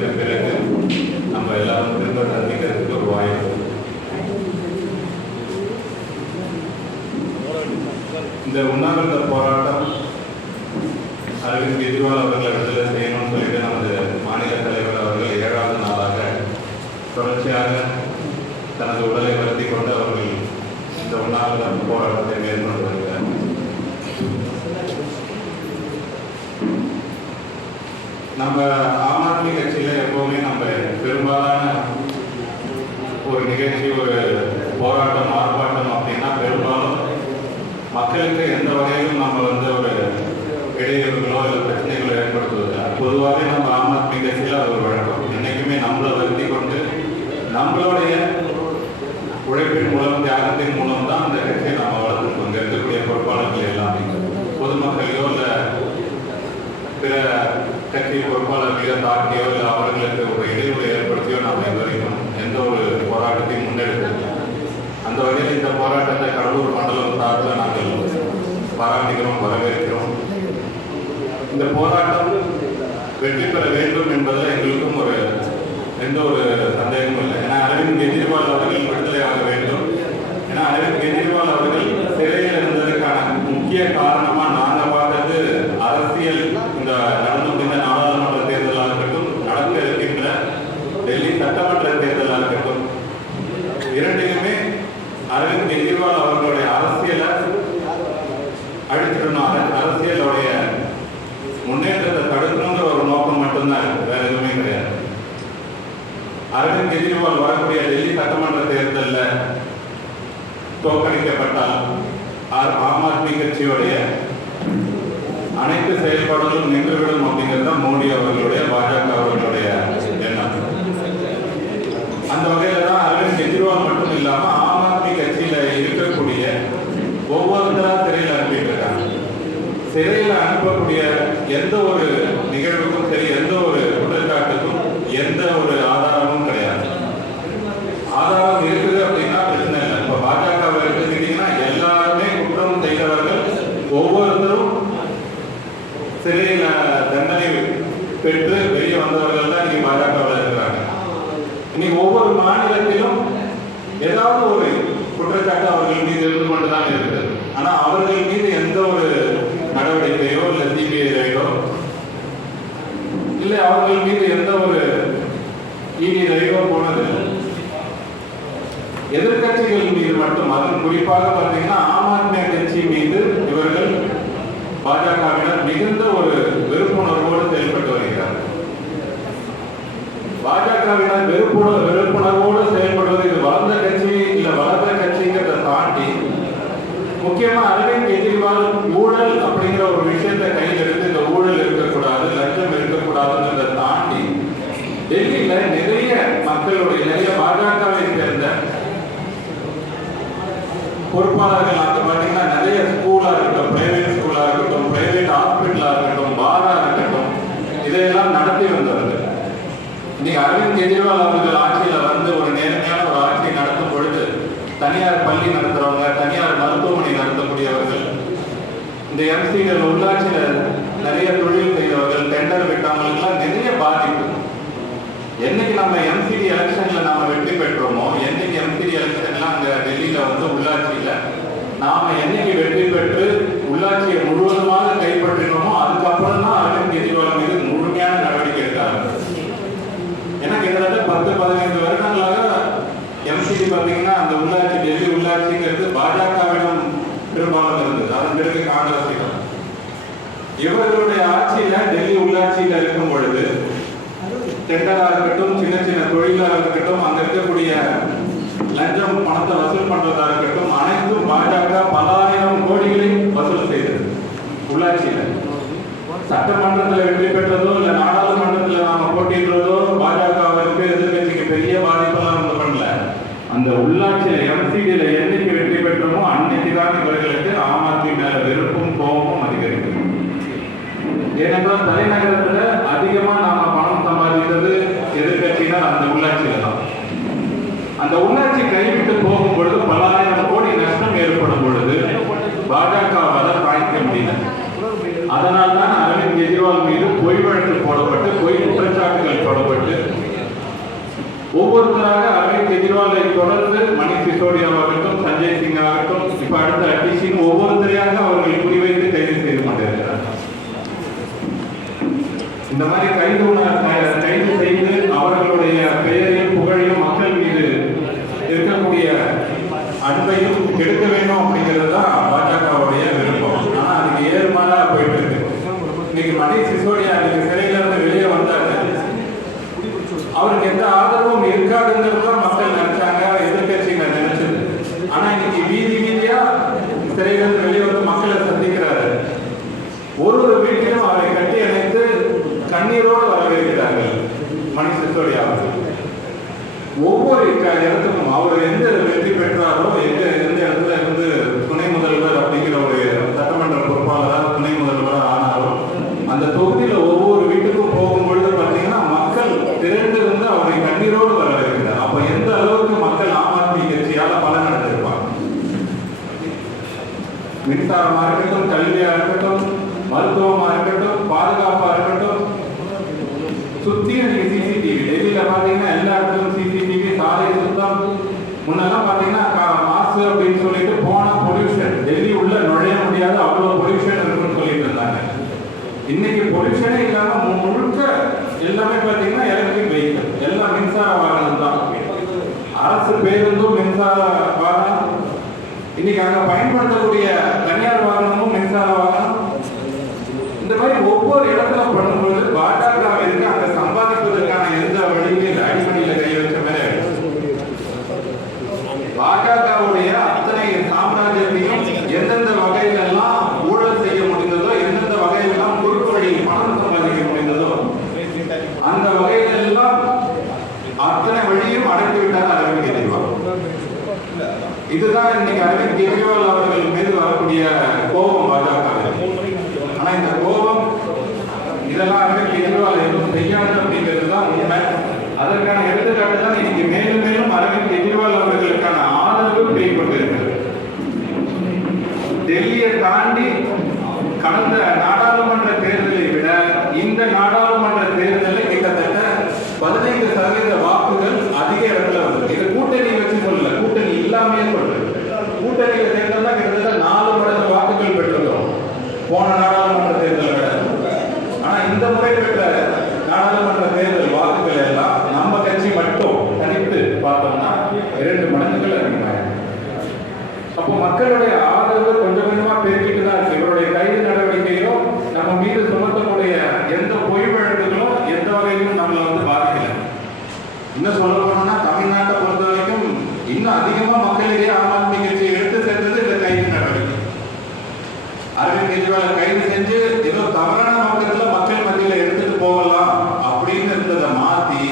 முடிந்த பிறகு நம்ம எல்லாரும் திரும்ப சந்திக்கிறதுக்கு ஒரு வாய்ப்பு. இந்த உண்ணாவிரத போராட்டம் அரவிந்த் கெஜ்ரிவால் அவர்களை விடுதலை செய்யணும்னு சொல்லிட்டு நமது மாநில தலைவர் அவர்கள் 7வது நாளாக தொடர்ச்சியாக தனது உடலை வருத்தி கொண்டு அவர்கள் இந்த உண்ணாவிரத போராட்டத்தை மேற்கொண்டு வருகிறார். நம்ம ஆம் ஆத்மி கட்சியில எப்பவுமே நம்ம பெரும்பாலான ஒரு நிகழ்ச்சி, ஒரு போராட்டம், ஆர்ப்பாட்டம் அப்படின்னா பெரும்பாலும் மக்களுக்கு எந்த வகையிலும் நம்ம ஒரு இடையூறுகளோ இல்லை பிரச்சனைகளோ ஏற்படுத்துவதில்லை. பொதுவாகவே நம்ம ஆம் ஆத்மி கட்சியில் அது ஒரு வழக்கம். என்றைக்குமே நம்மளை வருத்தி கொண்டு நம்மளுடைய உழைப்பின் மூலம், தியாகத்தின் மூலம் தான் அந்த கட்சியை நம்ம வளர்த்துருக்கோம். இங்கே இருக்கக்கூடிய பொறுப்பாளர்கள் எல்லாமே பொதுமக்களையோ இல்லை பிற கட்சி பொறுப்பாளர்களையோ தாக்கியோ இல்லை அவர்களுக்கு ஒரு இடையூறு ஏற்படுத்தியோ நம்ம இது வரைக்கும் எந்த ஒரு போராட்டத்தையும் முன்னெடுத்ததில்லை. அந்த வகையில் இந்த போராட்டத்தை கடலூர் மண்டலம் சார்பில் நாங்கள் பாராட்டுகிறோம், வரவேற்கிறோம். இந்த போராட்டம் வெற்றி பெற வேண்டும் என்பதில் எங்களுக்கும் எந்த ஒரு சந்தேகமும் இல்லை. ஏன்னா அரவிந்த் கெஜ்ரிவால் அவர்கள் விடுதலையாக வேண்டும். ஏன்னா அரவிந்த் கெஜ்ரிவால் அவர்கள் சிறையில் இருந்ததற்கான முக்கிய காரணமாக நாங்கள் பார்த்தது அரசியல், இந்த நடந்து முடிந்த நாடாளுமன்ற தேர்தலாக இருக்கட்டும், நடக்க இருக்கின்ற டெல்லி சட்டமன்ற தேர்தலாக இருக்கட்டும், இரண்டிலுமே அரவிந்த் கெஜ்ரிவால் அவர்களுடைய அரசியலை அழிச்சிடணும், அரசியலுடைய முன்னேற்றத்தை தடுக்கணுங்கிற ஒரு நோக்கம் மட்டும்தான் இருக்கு, வேற எதுவுமே கிடையாது. அரவிந்த் கெஜ்ரிவால் வரக்கூடிய டெல்லி சட்டமன்ற தேர்தலில் தோற்கடிக்கப்பட்டால் ஆம் ஆத்மி கட்சியுடைய அனைத்து செயல்பாடுகளும் நின்றுவிடும் அப்படிங்கிறது தான் மோடி அவர்களுடைய, பாஜக அவர்களுடைய எண்ணம். அந்த வகையில தான் அரவிந்த் கெஜ்ரிவால் மட்டும் இல்லாமல் ஆம் ஆத்மி கட்சியில இருக்கக்கூடிய ஒவ்வொருத்தரா சிறையில் அனுப்பிட்டு இருக்காங்க. சிறையில் அனுப்பக்கூடிய எந்த ஒரு நிகழ்வுக்கும் சரி, எந்த ஒரு குற்றச்சாட்டுக்கும் எந்த ஒரு ஆதாரமும் கிடையாது. ஆதாரம் இருக்குது அப்படின்னா பிரச்சனை இல்லை. இப்போ பாஜகவை எடுத்துக்கிட்டீங்கன்னா எல்லாருமே குற்றம் செய்தவர்கள், ஒவ்வொருத்தரும் சிறையில் தண்டனை பெற்று வெளியே வந்தவர்கள் தான் இன்னைக்கு பாஜகவில் இருக்கிறாங்க. இன்னைக்கு ஒவ்வொரு மாநிலத்திலும் ஏதாவது ஒரு குற்றச்சாட்டு அவர்கள் மீது இருந்து கொண்டுதான் இருக்குது. ஆனா அவர்கள் மீது எந்த ஒரு நடவடிக்கையோ இல்லை சிபிஐ ரைடோ இல்லை அவர்கள் மீது எந்த ஒரு இடி ரைடோ போனதில்லை. எதிர்கட்சிகள் மீது மட்டும், அதுவும் குறிப்பாக பார்த்தீங்கன்னா ஆம் ஆத்மி கட்சி மீது இவர்கள் பாஜகவினர் மிகுந்த ஒரு வெறுப்புணர்வோடு செயல்பட்டு வருகிறார்கள். பாஜகவினர் வெறுப்புணர்வோடு செயல்படுவது இது வளர்ந்த கட்சி இல்லை வளர்ந்த கட்சிங்கிறத தாண்டி முக்கியமா அரவிந்த் கெஜ்ரிவால் ஊழல் அப்படிங்கிற ஒரு விஷயத்தை கையில் எடுத்து இந்த ஊழல் இருக்கக்கூடாது, லஞ்சம் இருக்கக்கூடாதுன்றதை தாண்டி டெல்லியில நிறைய மக்களுடைய, நிறைய பாஜகவை சேர்ந்த பொறுப்பாளர்கள் அங்கே பார்த்தீங்கன்னா நிறைய ஸ்கூலா இருக்கட்டும், பிரைவேட் ஸ்கூலா இருக்கட்டும், பிரைவேட் ஹாஸ்பிட்டலா இருக்கட்டும், பாரா இருக்கட்டும், இதையெல்லாம் நடத்தி வந்தவர்கள். இன்னைக்கு அரவிந்த் கெஜ்ரிவால் அவர்கள் ஆட்சியில் வந்து ஒரு நேர்மையான ஒரு ஆட்சியை நடத்தும் பொழுது தனியார் பள்ளி நடத்துறவங்க, தனியார் மருத்துவமனை நடத்தக்கூடியவர்கள், இந்த எம்சிகள் உள்ளாட்சியில் நிறைய தொழில் செய்தவர்கள், டெண்டர் விட்டவங்களுக்குலாம் நிறைய பாதிப்பு. என்னைக்கு நம்ம எம்சிடி எலெக்ஷன்ல நாம வெற்றி பெற்றோமோ, என்னைக்கு எம்சிடி எலெக்ஷன்ல அங்க டெல்லியில உள்ளாட்சியில நாம என்னைக்கு வெற்றி பெற்று உள்ளாட்சியை முழுவதுமாக கைப்பற்றினோமோ அதுக்கப்புறம் தான் அரவிந்த் கெஜ்ரிவால் மீது முழுமையான நடவடிக்கை எடுத்தாங்க. ஏன்னா கிட்டத்தட்ட 10-15 வருடங்களாக எம்சிடி பார்த்தீங்கன்னா அந்த உள்ளாட்சி, டெல்லி உள்ளாட்சிங்கிறது பாஜகவிடம் பெரும்பாலும் இருந்தது. அதன் பிறகு காங்கிரஸிடம். இவர்களுடைய ஆட்சியில டெல்லி உள்ளாட்சியில இருக்கும் பொழுது டெண்டரா இருக்கட்டும், சின்ன சின்ன தொழிலாக இருக்கட்டும், அங்க இருக்கக்கூடிய லஞ்சம் பணத்தை வசூல் பண்றதா இருக்கட்டும், அனைத்தும் பாஜக பல ஆயிரம் கோடிகளை வசூல் செய்தது உள்ளாட்சியில. சட்டமன்றத்தில் வெற்றி பெற்றதோ இல்லை நாடாளுமன்றத்தில் நாம போட்டியிடுறதோ பாஜகவிற்கு எதிர்கட்சிக்கு பெரிய பாதிப்பெல்லாம் வந்து பண்ணல. அந்த உள்ளாட்சியில எம்சிடியில என்னைக்கு வெற்றி பெற்றோமோ அன்னைக்கு தான் இவர்களுக்கு ஆம் ஆத்மி மேல வெறுப்பும் கோபமும் அதிகரிக்கும். ஏனென்றால் தலைநகரத்துல அதிகமா நாம பணம் சம்பாதித்தது எதிர்கட்சியினர் அந்த உள்ளாட்சியில தான். அந்த உள்ளாட்சி கைவிட்டு போகும் பொழுது பல ஆயிரம் கோடி நஷ்டம் ஏற்படும் பொழுது பாஜகவால் தாய்க்க முடியல. அதனால் தான் அரவிந்த் கெஜ்ரிவால் மீது பொய் வழக்கு போடப்பட்டு, பொய் குற்றச்சாட்டுகள் போடப்பட்டு ஒவ்வொருத்தராக அரவிந்த் கெஜ்ரிவாலை தொடர்ந்து மணிஷ் சிசோடியாவாகட்டும், சஞ்சய் சிங் ஆகட்டும், இப்ப அடுத்த அட்டி சிங், ஒவ்வொருத்தரையாக அவர்கள் குறிவைத்து கைது செய்து கொண்டிருக்கிறார். இந்த மாதிரி கைது செய்து அவர்களுடைய பெயரையும் புகழையும் மக்கள் மீது இருக்கக்கூடிய அன்பையும் கெடுக்க வேண்டும் அப்படிங்கிறது தான் பாஜகவுடைய விருப்பம். ஆனா அதுக்கு ஏற்பாடா போயிட்டு இருக்கு. இன்னைக்கு மணிஷ் சிசோடியா சிறையில இருந்து வெளியே வந்தாரு, அவருக்கு எந்த ஆதரவும் இருக்காதுங்கிறது தான் மக்கள் நினைச்சாங்க, எதிர்கட்சிங்க நினைச்சது. ஆனா இன்னைக்கு வீதியா சிறையிலிருந்து வெளியே வந்து மக்களை சந்திக்கிறாரு. ஒரு வீட்டிலும் அவரை கட்டி அணைத்து கண்ணீரோடு வரவேற்கிறார்கள் மணிஷ் சிசோடியா அவர்கள். ஒவ்வொரு இடத்துக்கும் அவர் எந்த வெற்றி பெற்றாரோ, எந்த இடத்துல இருந்து துணை முதல்வர் அப்படிங்கிற ஒரு சட்டமன்ற பொறுப்பாளராக துணை முதல்வராக ஆனாரோ, அந்த தொகுதியில ஒவ்வொரு வீட்டுக்கும் போகும்பொழுது பார்த்தீங்கன்னா மக்கள் திரண்டு வந்து அவரை கண்ணீரோடு வரவேற்கிறார். அப்ப எந்த அளவுக்கு மக்கள் ஆம் ஆத்மி கட்சியால பலன் அடைஞ்சிருப்பாங்க. மின்சாரமா இருக்கட்டும், கல்வியா இருக்கட்டும், மருத்துவமா இருக்கட்டும், பாதுகாப்பா இருக்கட்டும், சுத்தியும் நீங்க சிசிடிவி. டெல்லியில பாத்தீங்கன்னா எல்லா இடத்துலும் சிசிடிவி, சாலை சுத்தம். முன்னெல்லாம் பாத்தீங்கன்னா மாசு அப்படின்னு சொல்லிட்டு போனா பொல்யூஷன், டெல்லி உள்ள நுழைய முடியாது, அவ்வளவு பொல்யூஷன் இருக்குன்னு சொல்லிட்டு இருந்தாங்க. இன்னைக்கு பொல்யூஷனே இல்லாம முழுக்க எல்லாமே பாத்தீங்கன்னா எலக்ட்ரிக் வெஹிக்கிள், எல்லாம் மின்சார வாகனம் தான். அரசு பேருந்தும் மின்சார வாகனம், இன்னைக்கு அங்க பயன்படுத்தக்கூடிய தனியார் வாகனமும் மின்சார வாகனம். இந்த மாதிரி ஒவ்வொரு இடத்துல பண்ணும்போது பாஜகவிற்கு அங்க சம்பாதிப்பதற்கான எந்த வழியிலும் அடிப்படையில கை வச்ச மாதிரி பாஜகவுடைய அத்தனை சாம்ராஜ்யத்தையும் எந்தெந்த வகையிலெல்லாம் ஊழல் செய்ய முடிந்ததோ, எந்தெந்த வகையிலெல்லாம் குறுக்கு வழியில் பணம் சம்பாதிக்க முடிந்ததோ, அந்த வகையிலெல்லாம் அத்தனை வழியும் அடைத்து விட்டார் அரவிந்த் கெஜ்ரிவால். இதுதான் இன்னைக்கு அரவிந்த் கெஜ்ரிவால் அவர்கள் மீது வரக்கூடிய கோபம் பாஜக. ஆனா இந்த கோபம் இதெல்லாம் அரவிந்த் கெஜ்ரிவால் எதுவும் செய்யாது அப்படிங்கிறது தான் உண்மை. அதற்கான எடுத்துக்காட்டு தான் இன்னைக்கு மேலும் மேலும் அரவிந்த் கெஜ்ரிவால் அவர்களுக்கான ஆதரவு பெய்யப்பட்டிருக்கிறது. டெல்லியை தாண்டி கடந்த நாடாளுமன்ற தேர்தலை விட இந்த நாடாளுமன்ற தேர்தலில் கிட்டத்தட்ட 15% வாக்குகள் அதிக இடத்துல வந்து, இது கூட்டணி வச்சு சொல்லல, கூட்டணி இல்லாமையே சொல்றது. கூட்டணியில சேர்ந்தா கிட்டத்தட்ட 4 மடங்கு வாக்குகள் பெற்றிருக்கிறோம் போன நாடாளுமன்ற தேர்தலை விட. ஆனா இந்த முறை பெற்ற நாடாளுமன்ற தேர்தல் வாக்குகள் எல்லாம் நம்ம கட்சி மட்டும் தனித்து பார்த்தோம்னா 2 மடங்குகள் அதிகமாக. அப்போ மக்களுடைய ஆதரவு கொஞ்சம் கொஞ்சமா பெருக்கிட்டு தான் இருக்கு. இவருடைய கைது நடவடிக்கையோ நம்ம மீது சுமத்தக்கூடிய எந்த பொய் வழக்குகளும் எந்த வகையிலும் நம்மளை வந்து பாதிக்கல. இன்னும் சொல்ல போனோம்னா தமிழ்நாட்டை பொறுத்த வரைக்கும் இன்னும் அதிகமா மக்களிடையே ஆம் ஆத்மி கட்சியை எடுத்து சேர்ந்தது இந்த கைது நடவடிக்கை. அரவிந்த் கெஜ்ரிவாலை கைது செஞ்சு ஏதோ தவறான நோக்கத்துல மக்கள் மத்தியில எடுத்துட்டு போகலாம் அப்படின்னு இருந்ததை மாத்தி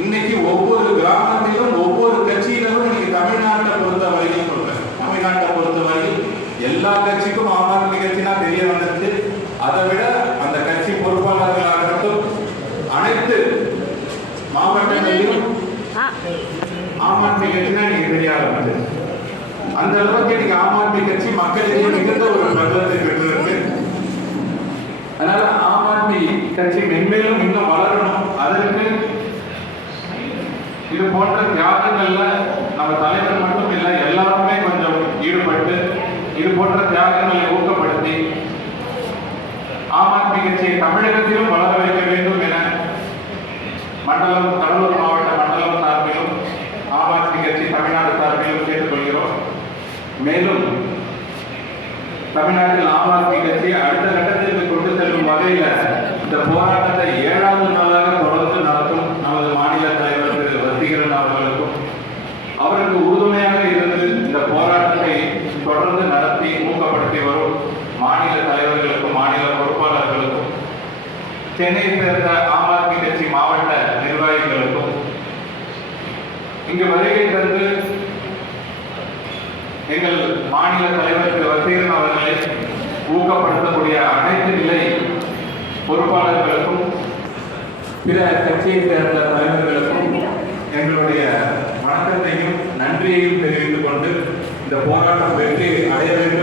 இன்னைக்கு ஒவ்வொரு கிராமத்திலும் ஒவ்வொரு கட்சியினரும் இன்னைக்கு தமிழ்நாட்டை பொறுத்த வரைக்கும் சொல்றேன், தமிழ்நாட்டை பொறுத்த வரைக்கும் எல்லா கட்சிக்கும் ஆம் ஆத்மி கட்சினா தெரிய வந்துருச்சு. அதை விட அந்த கட்சி பொறுப்பாளர்களாகட்டும் அனைத்து மாவட்டங்களிலும் ஆம் ஆத்மி கட்சினா நீங்க தெரிய ஆரம்பிச்சு. அந்த அளவுக்கு இன்னைக்கு ஆம் ஆத்மி கட்சி மக்களிடையே மிகுந்த ஒரு பிரபலத்தை பெற்றிருக்கு. அதனால ஆம் ஆத்மி கட்சி மென்மேலும் இன்னும் வளரணும். அதற்கு இது போன்ற தியாகங்கள்ல நம்ம தலைவர் மட்டும் இல்லை, எல்லாருமே கொஞ்சம் ஈடுபட்டு இது போன்ற தியாகங்களை ஊக்கப்படுத்தி ஆம் ஆத்மி கட்சியை தமிழகத்திலும் வளர வைக்க வேண்டும் என மண்டலம், கடலூர் மாவட்ட மண்டலம் சார்பிலும் ஆம் ஆத்மி கட்சி தமிழ்நாடு சார்பிலும் கேட்டுக்கொள்கிறோம். மேலும் தமிழ்நாட்டில் ஆம் ஆத்மி கட்சி அடுத்த கட்டத்திற்கு கொண்டு செல்லும் வகையில இந்த போராட்டத்தை 7வது நாளாக தொடர்ந்து நடத்தும் நமது மாநில தலைவர் திரு வசீகரன் அவர்களுக்கும், அவருக்கு உறுதுணையாக இருந்து இந்த போராட்டத்தை தொடர்ந்து நடத்தி ஊக்கப்படுத்தி வரும் மாநில தலைவர்களுக்கும் மாநில பொறுப்பாளர்களுக்கும், சென்னையை சேர்ந்த ஆம் ஆத்மி கட்சி மாவட்ட நிர்வாகிகளுக்கும், இங்கு வருகை தந்து எங்கள் மாநில தலைவர் திரு வசீகரன் அவர்களை ஊக்கப்படுத்தக்கூடிய அனைத்து நிலை பொறுப்பாளர்களுக்கும், பிற கட்சியை சேர்ந்த தலைவர்களுக்கும் எங்களுடைய வணக்கத்தையும் நன்றியையும் தெரிவித்துக் கொண்டு இந்த போராட்டம் வெற்றி அடைய வேண்டும்